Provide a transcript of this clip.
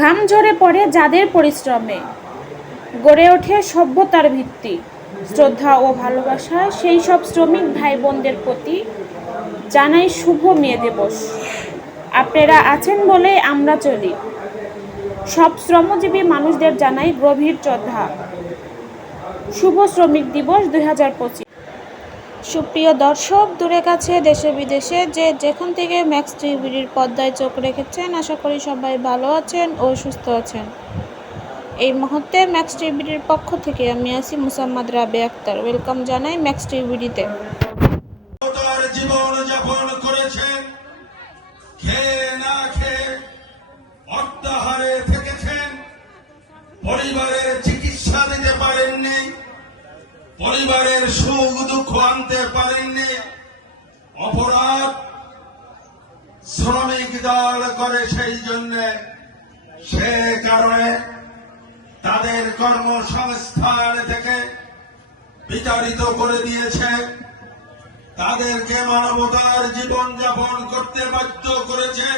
ঘাম ঝরে পড়ে যাদের পরিশ্রমে। গড়ে ওঠে সভ্যতার ভিত্তি। শ্রদ্ধা ও ভালোবাসায় সেই সব শ্রমিক ভাই বোনদের প্রতি জানাই শুভ মেয়ে দিবস। আপনারা আছেন বলে আমরা চলি। সব শ্রমজীবী মানুষদের জানাই গভীর শ্রদ্ধা। শুভ শ্রমিক দিবস দুই হাজার পঁচিশ। সুপ্রিয় দর্শক, দূরে কাছে, দেশে বিদেশে যে যেখান থেকে ম্যাক্স টিভির পর্দায় চোখ রেখেছেন, আশা করি সবাই ভালো আছেন ও সুস্থ আছেন। এই মুহূর্তে ম্যাক্স টিভির পক্ষ থেকে আমি আছি মুসাম্মদ রাবে আক্তার। ওয়েলকাম জানাই ম্যাক্স টিভিতে জীবন পরিবারের সুখ দুঃখ আনতে পারেননি। অপরাধ শ্রমিক দল করে সেই জন্য সে কারণে তাদের কর্মসংস্থান থেকে বিতাড়িত করে দিয়েছে। তাদেরকে মানবতার জীবন যাপন করতে বাধ্য করেছে।